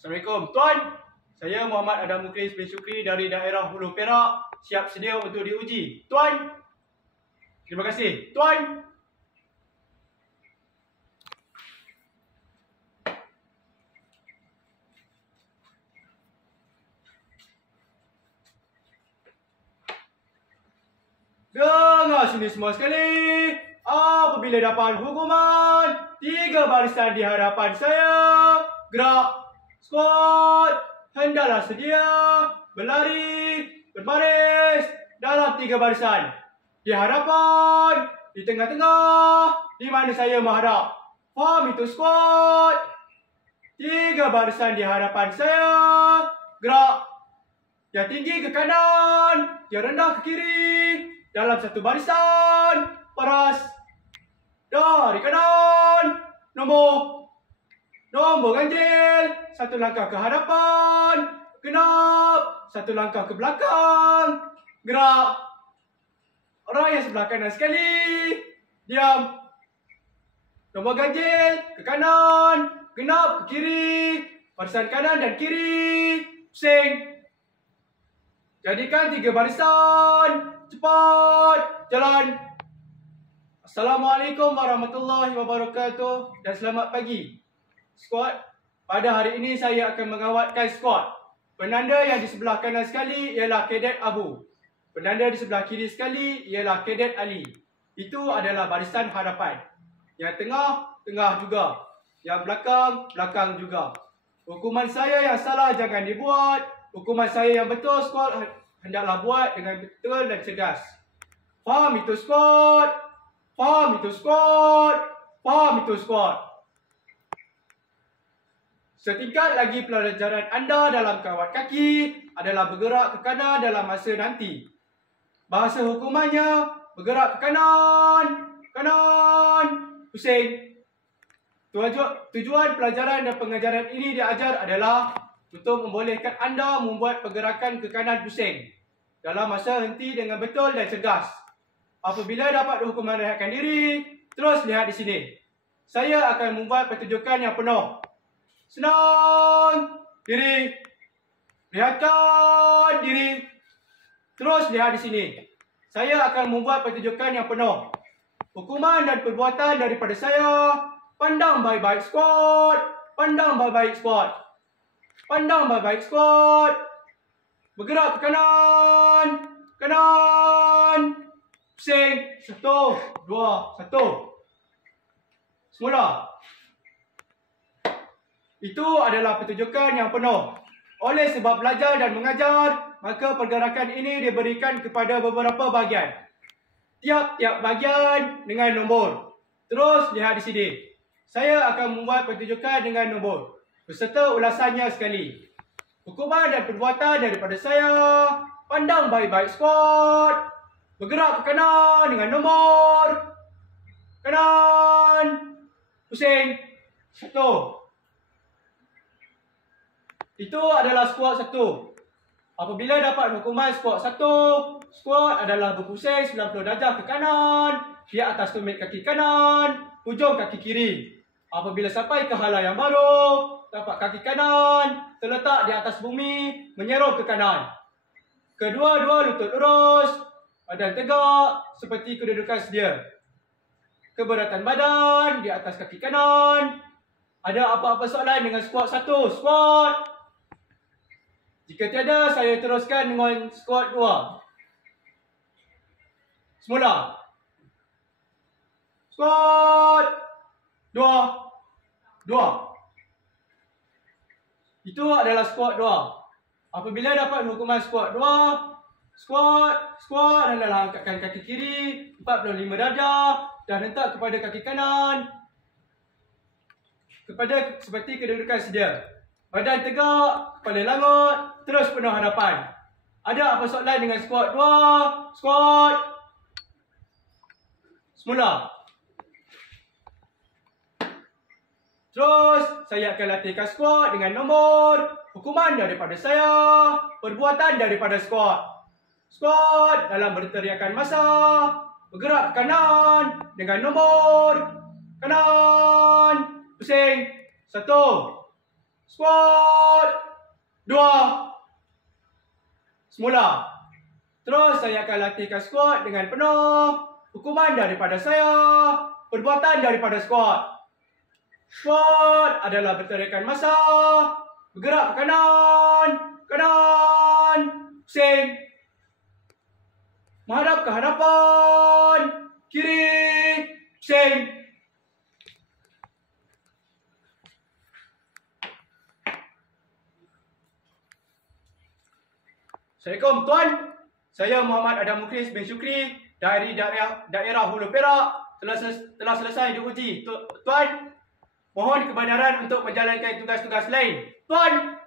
Assalamualaikum. Tuan, saya Muhammad Adam Muklis bin Syukri dari daerah Hulu Perak, siap sedia untuk diuji. Tuan, terima kasih. Tuan. Dengar sini semua sekali. Apabila dapat hukuman, 3 barisan di hadapan saya. Gerak, squat, hendaklah sedia, berlari, berbaris dalam 3 barisan. Di hadapan, di tengah-tengah, di mana saya menghadap. Faham itu squat? 3 barisan di hadapan saya. Gerak. Yang tinggi ke kanan, yang rendah ke kiri. Dalam 1 barisan. Paras. Dari kanan. Nombor ganjil. 1 langkah ke hadapan. Genap. 1 langkah ke belakang. Gerak. Orang yang sebelah kanan sekali. Diam. Nombor ganjil ke kanan. Genap ke kiri. Barisan kanan dan kiri. Pusing. Jadikan 3 barisan. Cepat. Jalan. Assalamualaikum warahmatullahi wabarakatuh dan selamat pagi. Squad. Pada hari ini saya akan mengawatkan squad. Penanda yang di sebelah kanan sekali ialah Kadet Abu. Penanda di sebelah kiri sekali ialah Kadet Ali. Itu adalah barisan hadapan. Yang tengah, tengah juga. Yang belakang, belakang juga. Hukuman saya yang salah jangan dibuat. Hukuman saya yang betul, squad hendaklah buat dengan betul dan cerdas. Faham itu, squad? Faham itu, squad? Faham itu, squad? Setingkat lagi pelajaran anda dalam kawat kaki adalah bergerak ke kanan dalam masa nanti. Bahasa hukumannya, bergerak ke kanan, kanan, pusing. Tujuan pelajaran dan pengajaran ini diajar adalah untuk membolehkan anda membuat pergerakan ke kanan pusing dalam masa henti dengan betul dan cergas. Apabila dapat hukuman rehatkan diri, terus lihat di sini. Saya akan membuat pertunjukan yang penuh. Senang diri. Rehatkan diri. Terus lihat di sini. Saya akan membuat pertunjukan yang penuh. Hukuman dan perbuatan daripada saya. Pandang baik-baik, squad. Pandang baik-baik, squad. Pandang baik-baik, squad. Bergerak ke kanan. Kanan. Pusing. 1, 2, 1. Semula. Itu adalah pertunjukan yang penuh. Oleh sebab belajar dan mengajar, maka pergerakan ini diberikan kepada beberapa bahagian. Tiap-tiap bahagian dengan nombor. Terus lihat di sini. Saya akan membuat pertunjukan dengan nombor beserta ulasannya sekali. Hukuman dan perbuatan daripada saya. Pandang baik-baik, squad. Bergerak ke kanan dengan nombor. Kanan. Pusing. 1. Itu adalah squat 1. Apabila dapat hukuman squat 1, squat adalah berpusing 90 darjah ke kanan, di atas tumit kaki kanan, hujung kaki kiri. Apabila sampai ke hala yang baru, tapak kaki kanan terletak di atas bumi, menyerong ke kanan. Kedua-dua lutut lurus, badan tegak seperti kedudukan sedia. Keberatan badan di atas kaki kanan. Ada apa-apa soalan dengan squat 1? Squat. Jika tiada, saya teruskan dengan squat 2. Semula. Squat 2. Itu adalah squat 2. Apabila dapat hukuman squat 2, squat adalah angkatkan kaki kiri 45 darjah dan hentak kepada kaki kanan seperti kedudukan sedia. Badan tegak, kepala langut, terus penuh hadapan. Ada apa soalan dengan squat 2? Squat. Semula. Terus, saya akan latihkan squat dengan nombor. Hukuman daripada saya. Perbuatan daripada squat. Squat dalam berteriakan masa. Bergerak ke kanan dengan nombor. Kanan. Pusing. 1. Squat. 2. Semula. Terus saya akan latihkan squat dengan penuh. Hukuman daripada saya. Perbuatan daripada squat. Squat adalah berterikan masa. Bergerak ke kanan. Kanan. Pusing. Menghadap ke hadapan. Kiri. Pusing. Assalamualaikum tuan. Saya Muhammad Adam Mukris bin Syukri dari daerah Hulu Perak telah selesai diuji. Tuan, mohon kebenaran untuk menjalankan tugas-tugas lain. Tuan.